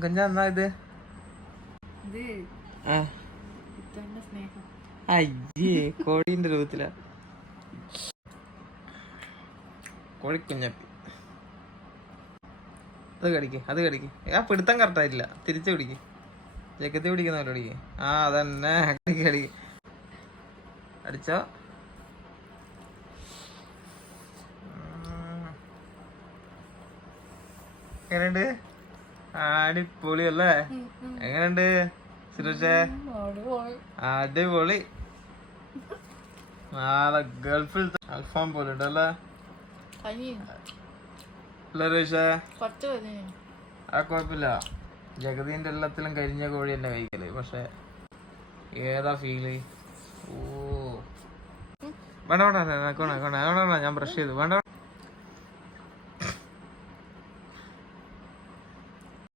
കുഞ്ഞാ എന്നാ ഇത് അയ്യേ കോഴീന്റെ രൂപത്തില കോഴിക്കുഞ്ഞപ്പി. അത് കടിക്ക് ആ പിടുത്തം കറക്റ്റായിട്ടില്ല. തിരിച്ചു പിടിക്ക്. ജഗത്തി പിടിക്കുന്ന പോലെ പിടിക്ക്. ആ അതന്നെ കടിക്ക് അടിച്ചോ. എങ്ങനെയുണ്ട്? അടിപൊളി അല്ലേ? എങ്ങനെയുണ്ട് സുരേഷേ? അടിപൊളി. നാളെ ഗൾഫിൽ അൽഫാം പോലെ ഉണ്ടല്ലേ സുരേഷേ? ആ കുഴപ്പമില്ല. ജഗതീന്റെ എല്ലാത്തിലും കരിഞ്ഞ കോഴി തന്നെ കഴിക്കല്. പക്ഷെ ഏതാ ഫീല്? ഓ വേണ്ട ഞാൻ ബ്രഷ് ചെയ്തു. വേണ്ട